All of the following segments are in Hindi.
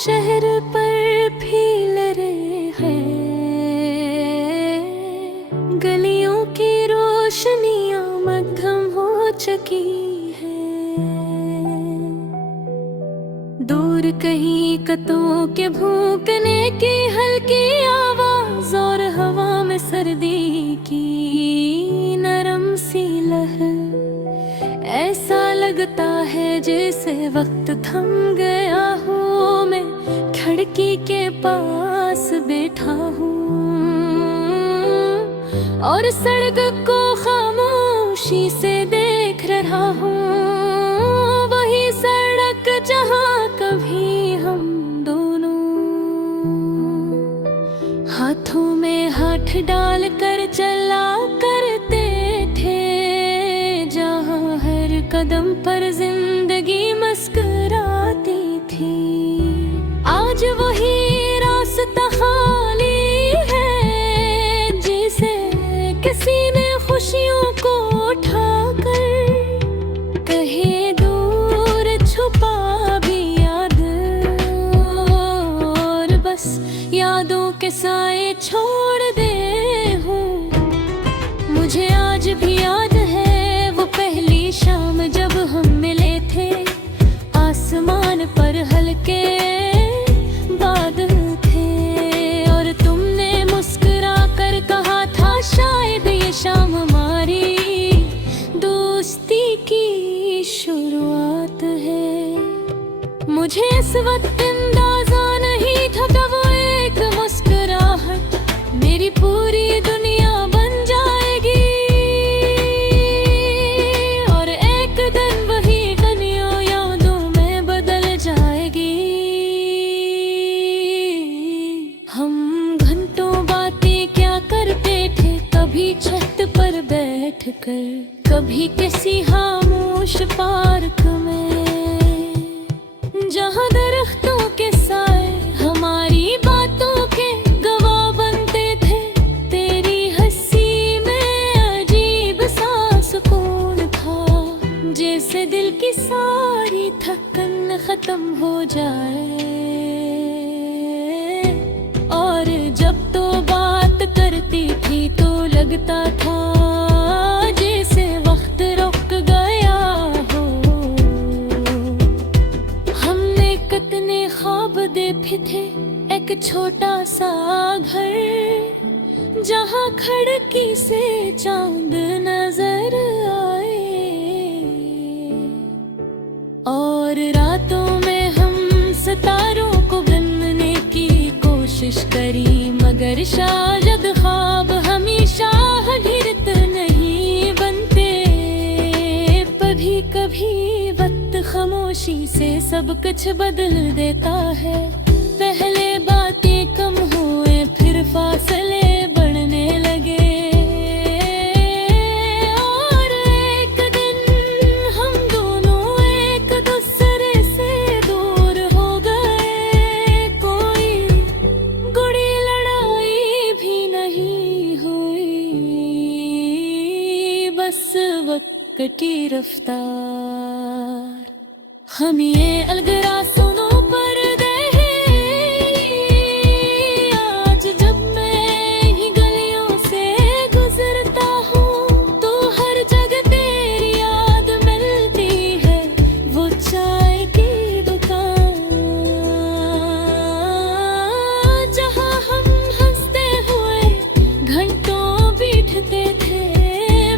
शहर पर फील रहे हैं, गलियों की रोशनियां मध्यम हो चुकी है। दूर कहीं कतों के भूकने की हल्की आवाज और हवा में सर्दी की नरम सी लहर। ऐसा लगता है जैसे वक्त थम गया हो, मैं खिड़की के पास बैठा हूँ और सड़क को खामोशी से देख रहा हूँ। वही सड़क जहाँ कभी हम दोनों हाथों में हाथ डाल कर चला करते थे, जहाँ हर कदम पर जिंदगी मुस्कुराती थी। आज वही रास्ता खाली है, जिसे किसी ने खुशियों को उठाकर कहीं दूर छुपा भी याद, और बस यादों के साए छोड़ दे हूँ। मुझे आज भी याद है वो पहली शाम जब हम मिले थे। आसमान पर हल्के बादल थे और तुमने मुस्कुरा कर कहा था शायद ये शाम हमारी दोस्ती की शुरुआत है। मुझे इस वक्त अंदाजा नहीं था कि वो एक मुस्कुराहट मेरी पूरी दुनिया बन जाएगी, और एक दिन वही गलियों यादों में बदल जाएगी। हम घंटों बातें क्या करते थे, कभी छत पर बैठकर, कभी किसी खामोश पार्क में, जहाँ दरख्तों के साए हमारी बातों के गवाह बनते थे। तेरी हंसी में अजीब सा सुकून था, जैसे दिल की सारी थकन खत्म हो जाए। और जब तो बात करती थी तो लगता था जैसे वक्त रुक गया हो। हमने कितने ख्वाब देखे थे, एक छोटा सा घर जहाँ खिड़की से चांद नजर आए, और रातों में हम सितारों को गिनने की कोशिश करी, मगर शायद ख्वाब हमेशा हकीकत नहीं बनते। कभी कभी वक्त खामोशी से सब कुछ बदल देता है। पहले बातें कम हुए, फिर फासले बढ़ने लगे, और एक दिन हम दोनों एक दूसरे से दूर हो गए। कोई गुड़ी लड़ाई भी नहीं हुई, बस वक्त की रफ्तार। हम ये अलगरा सुनो पर्दे हैं, आज जब मैं ही गलियों से गुजरता हूँ तो हर जगह तेरी याद मिलती है। वो चाय की दुकान जहाँ हम हंसते हुए घंटों बैठते थे,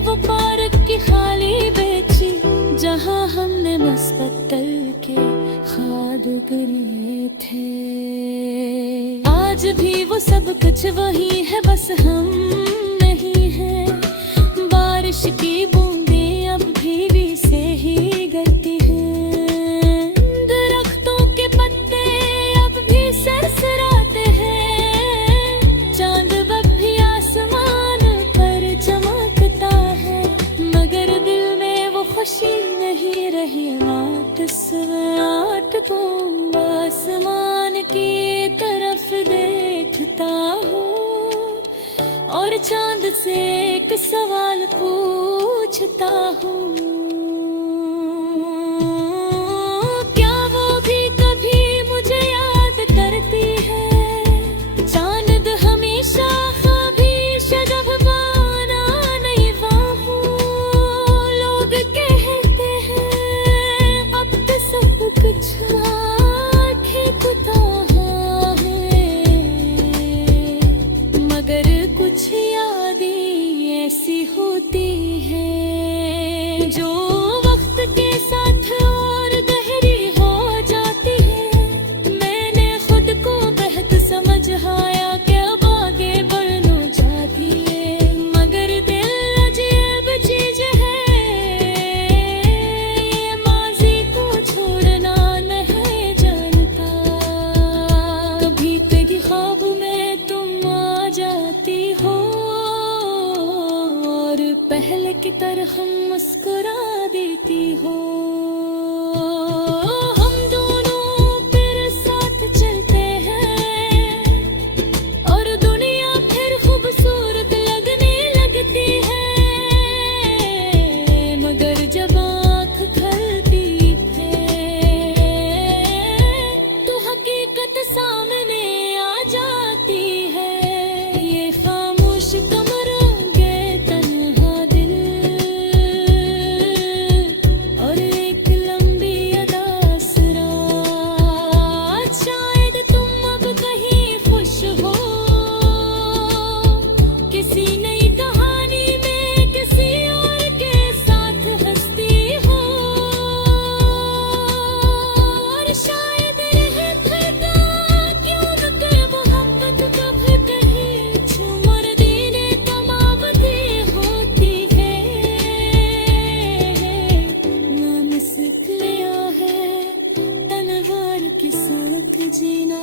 वो पार्क की खाली बेंची जहाँ हमने मुस्तकबिल के ख्वाब करे थे। आज भी वो सब कुछ वही है, बस हम नहीं हैं। बारिश की बूंदें अब भी से ही गिरती हैं, दरख्तों के पत्ते अब भी सरसराते हैं, चांद अब भी आसमान पर चमकता है, मगर दिल में वो खुशी नहीं रही। आठ को आसमान की तरफ देखता हूँ और चांद से एक सवाल पूछता हूँ, क्या वो भी कभी मुझे याद तरह मुस्कुरा देती हो। हम दोनों फिर साथ चलते हैं और दुनिया फिर खूबसूरत लगने लगती है। मगर जब आँख खुलती है तो हकीकत सामने आ जाती है। ये खामोश कमरा गे तन्हा दिल और एक लंबी अदास रात। शायद तुम अब कहीं खुश हो किसी नई कहानी में किसी और के साथ हंसती हो। और शायद रहता क्यों न कर मोहब्बत कभी कहीं झूमर दीने कमावती होती है। नाम सीख लिया है तन्हार के साथ जीना।